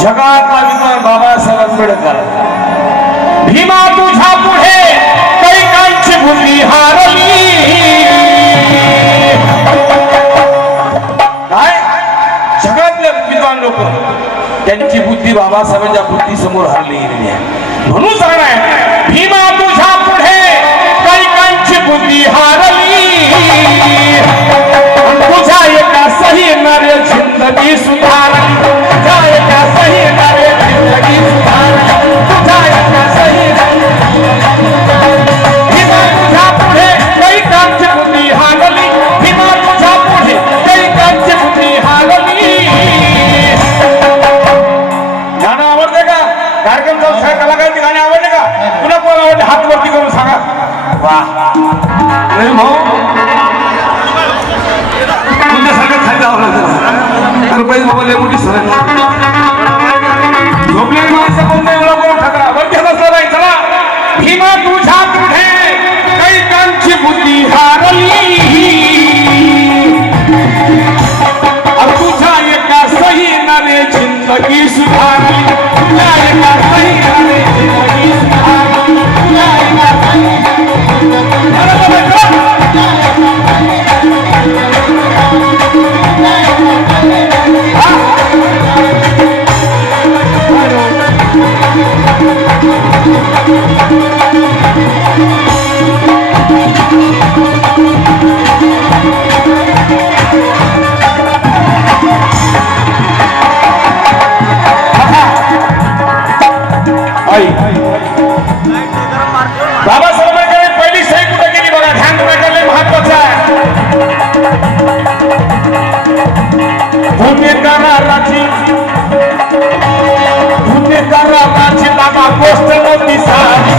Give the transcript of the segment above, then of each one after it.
जगातला विद्वान बाबासाहेब आंबेडकर भीमा तुझ्या पुढे कैकांची बुद्धी हारली काय जगातले विद्वान लोक त्यांची बुद्धी बाबासाहेबांच्या बुद्धी समोर हरली म्हणून सांगणार भीमा तुझ्या पुढे कैकांची बुद्धी हारली तुझ्या एका सही नारे जिंदगी सुधारली तुझ्या एका सही नारे जिंदगी सुधारली तुझ्या एका सही भीमा तुझ्या पुढे कैकांची बुद्धी हारली भीमा तुझ्या पुढे कैकांची बुद्धी हारली गाणं आवडते का कार्यक्रम चालू कलाकारांची गाणी आवडले का तुला कोण आवडले हात वरती करून सांगा वा तुमच्यासारखं खायला आवडलं तर पहिले बाबा लय मोठी सर झोपलेली माणसं कोण नाही करून टाकला वरती बसला नाही चला भीमा तुझ्या पुढे कैकांची बुद्धी हारली तुझ्या एका सही नारे जिंदगी सुधारली तुझ्या एका सही नारे जिंदगी सुधारली तुझ्या एका सही बाबासाहेबांकडे पहिली सही कुठे केली बघा ध्यान राखणे महत्वाचं आहे गुन्हेगाराची दादा गोष्ट नव्हती सारी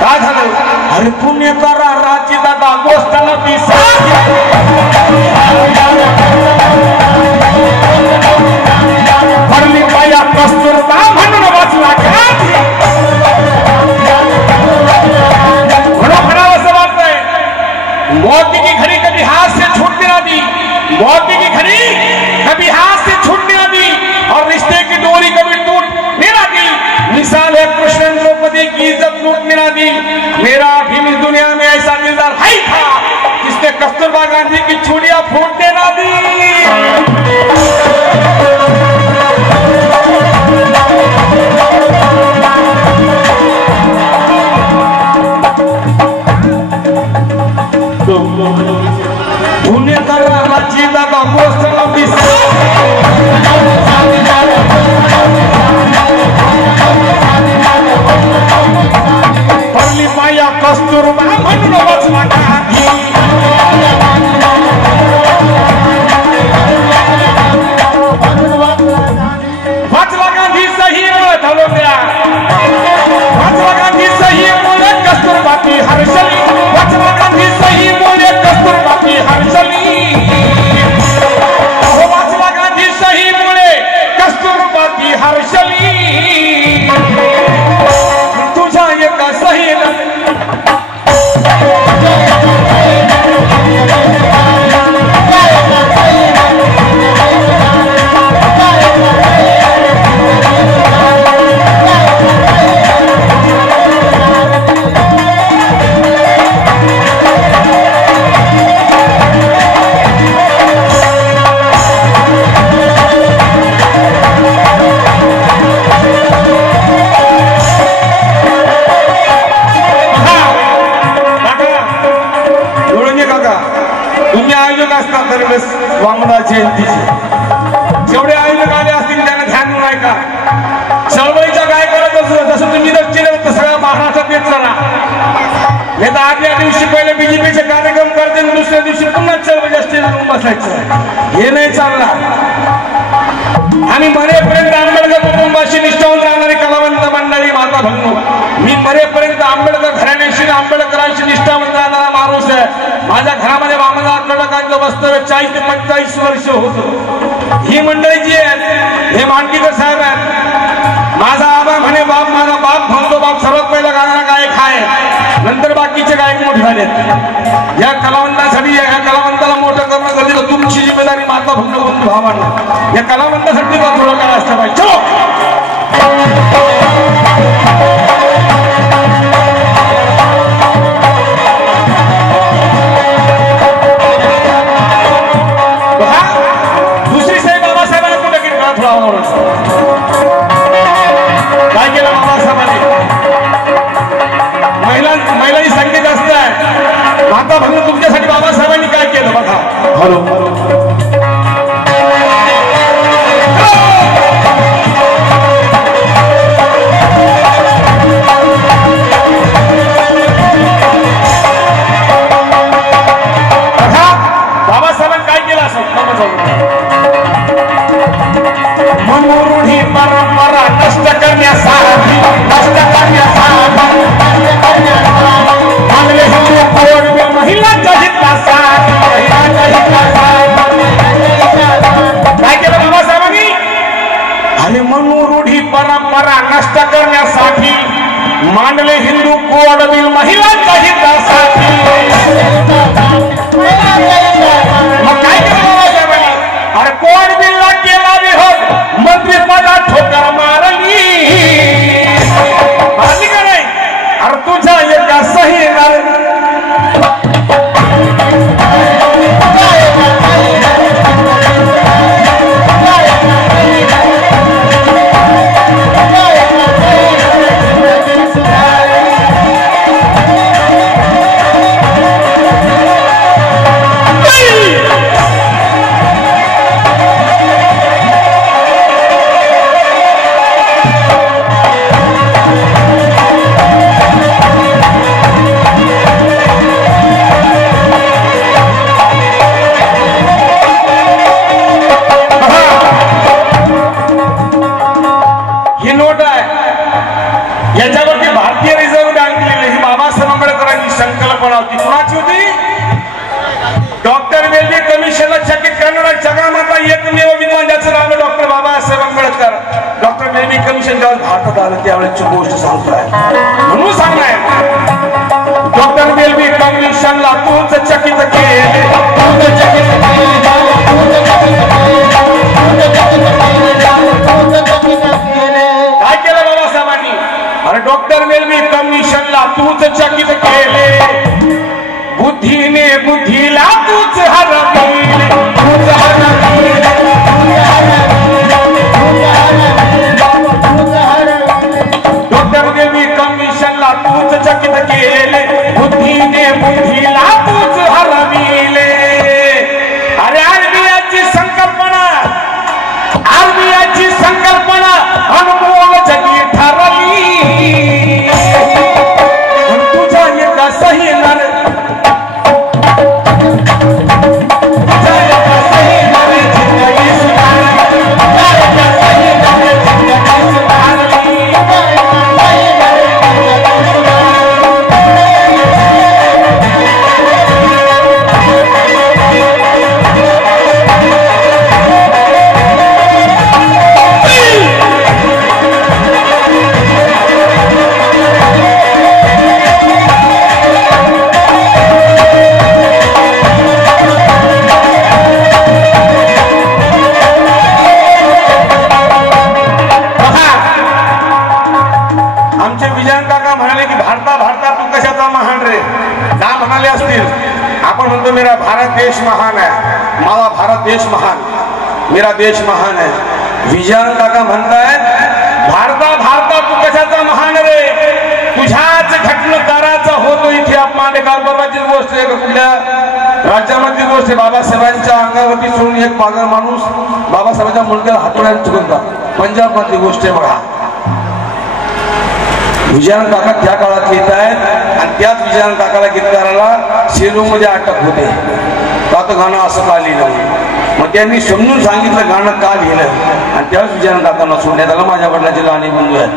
काय झालं अरे पुणेकराची दादा गोष्ट नव्हती भरली पाया कस्तुरबा म्हणून वाचला मोती की घड़ी कभी हाथ से छूटने ना दी मोती की घड़ी कभी हाथ से छूटने ना दी और रिश्ते की डोरी कभी टूटने ना दी मिसाल है कृष्ण द्रौपदी की इज्जत लूटने ना दी मेरा भी इस दुनिया में ऐसा दिलदार भाई था जिसने कस्तूरबा गांधी की चूड़ियां फूटने ना दी पुणेकराची दादा गोष्ट नव्हती पडली पाया कस्तुरबा म्हणून वाचला गांधी वाचला गांधी सही मुळे धलोल्या वाचला गांधी सही मुळे कस्तुरबा की हर्षली वाचला गांधी सही मुळे कस्तुरबा की हर्षली वाचला गांधी सही मुळे कस्तुरबा की हर्षली तुझ्या एका सही वामना जयंतीची जेवढे आयोजक आले असतील त्यांना ध्यान देऊन ऐका चळवळीच्या काय करत असो जसं तुम्ही रचले तसं सगळ्या महाराष्ट्रात येत चला हे तर आदल्या दिवशी पहिले बीजेपीचे कार्यक्रम करते दुसऱ्या दिवशी पुन्हा चळवळीच्या स्टेजवर बसायचं हे नाही चालणार आणि मरेपर्यंत आंबेडकर कुटुंबाशी निष्ठावून राहणारी कलावंत मंडळी माता भंगू मी मरेपर्यंत आंबेडकर घराण्याशी आंबेडकरांशी निष्ठावून राहणारा माणूस आहे माझ्या घरामध्ये वामनदास कडकांचं वास्तव्य 40 ते 45 वर्ष होतं ही मंडळी जी आहे हे मांडकीकर साहेब आहेत माझा आबा म्हणे बाप माझा बाप म्हणतो बाप सर्वात नंतर बाकीचे गायक मोठे झालेत। या कलावंतासाठी या कलावंताला मोठं करणं गरजेचं, तुमची जिम्मेदारी माता भंग बंधू भावांना या कलावंतासाठी थोडं काय असलं पाहिजे। चलो दुसरी साहेब बाबासाहेबांना कुठे गेली काय केलं बाबासाहेबांनी? महिलांची संख्या जास्त आहे, माता भंग तुमच्यासाठी बाबासाहेबांनी काय केलं बघा। हॅलो बाबासाहेबांनी काय केलं असं मनोरूढी परंपरा नष्ट करण्यासाठी महिलांच्या हितासाठी काय केलं बाबासाहेबांनी? आणि मनोरूढी परंपरा नष्ट करण्यासाठी मांडले हिंदू कोड बिल महिलांच्या हितासाठी। मग काय केलं बाबासाहेबांनी? अरे कोड बिलला केला विरोध, मंत्रिपदात ठोकर मारली का नाही? अरे तुझ्या एका सही याच्यावरती भारतीय रिझर्व्ह बँक लिहिली, ही बाबासाहेब आंबेडकरांची संकल्पना होती। कुणाची होती? डॉक्टर बेल्वी कमिशनला चकित करणारा जगामधला एकमेव विद्वान ज्याचं नाव डॉक्टर बाबासाहेब आंबेडकर। डॉक्टर बेल्वी कमिशन जेव्हा भारतात आलं त्यावेळेची गोष्ट सांगतोय म्हणून सांगणार, डॉक्टर बेल्वी कमिशनला तूच चकित केले, काय केलं बाबासाहेबांनी? अरे डॉक्टर बेल्वी कमिशनला तूच चकित केले, बुद्धीने बुद्धीला तूच हरविले, डॉक्टर बेल्वी कमिशनला तूच चकित केले, बुद्धीने बुद्धीला तूच हरविले। अरे आर्मीची संकल्पना अनमोल जगी ठरली, तुझा एका सही आपण म्हणतो मेरा भारत देश महान है, माझा भारत देश महान, मेरा देश महान है। विजयन काका म्हणतायत भारता तू कशाचा महान रे, तुझ्याच घटनाकाराचा होतो इथे अपमान। काल परवाची गोष्ट आहे, कुठल्या राज्यामधली गोष्ट आहे, बाबासाहेबांच्या अंगावरती सोडून एक पागल माणूस बाबासाहेबांच्या मुलग्याला हातोड्याने चुकवला, पंजाब मधली गोष्ट आहे बघा। विजयन काका त्या काळात लिहित आहेत आणि त्याच विजयन काकाला गीतकाराला सेलूमध्ये अटक होते, का गाणं असं का लिहिलं, मग त्यांनी समजून सांगितलं गाणं का लिहिलं आणि त्याच विजयन काकांना सोडण्यात आलं। माझ्या वडिलांचे लहान बंधू आहेत।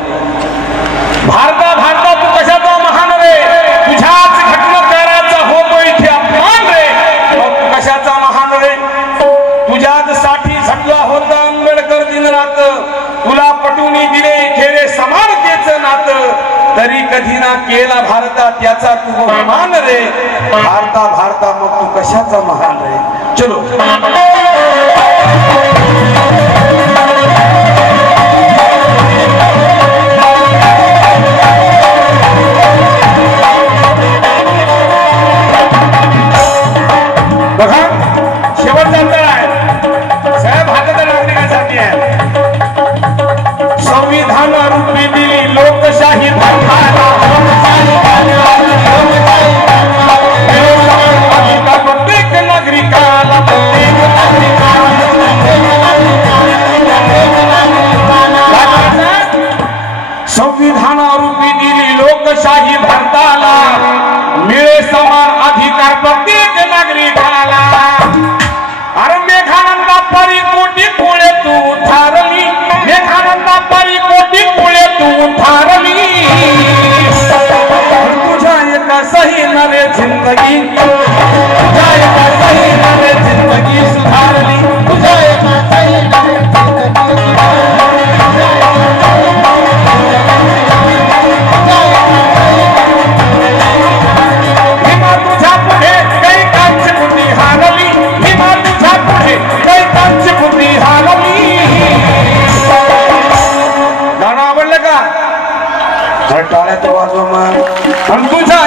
भारता तू कशाचा महान रे, तुझ्याच घटनाकाराचा होतो इथे अपमान रे, मग तू कशाचा महान रे, तुझ्याच साठी झटला होता आंबेडकर दिन रात, तुला पटवून दिले इथे रे समानतेचं नातं, तरी कधी ना केला भारतात याचा तू मान रे भारता भारता मग तू कशाचा महान रे चलो बघा शेवटचा अंतर आहे सगळ्या भारताच्या नागरिकांसाठी आहे संविधान रूपी दिली लोकशाही भारताला प्रत्येक नागरिकाला संविधान रूपी दिली लोकशाही भारताला मिळे समान अधिकार प्रत्येक नागरिकाला अरे मेघानंदा परी कोटी पुळे तू थारली मेघानंदा परी कोटी पुळे तू थारली तुझ्या एका सही नवे जिंदगी तुझ्या एका सही नवे जिंदगी सुधारली तुझ्या एका सही नवे भीमा तुझ्या पुढे काही कांची बुद्धी हारली भीमा तुझ्या पुढे काही कांची बुद्धी हारली गाणं आवडलं का टाळ्यात वाजव मग तुझ्या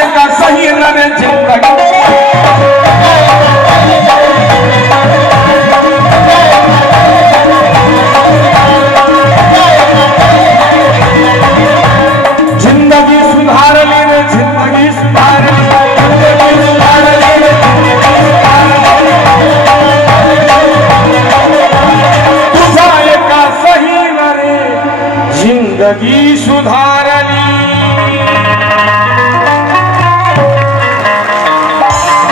एका सही नवे जिंदगी जिंदगी सुधारली रे जिंदगी सुधारली तुझा एका सही रे जिंदगी सुधारली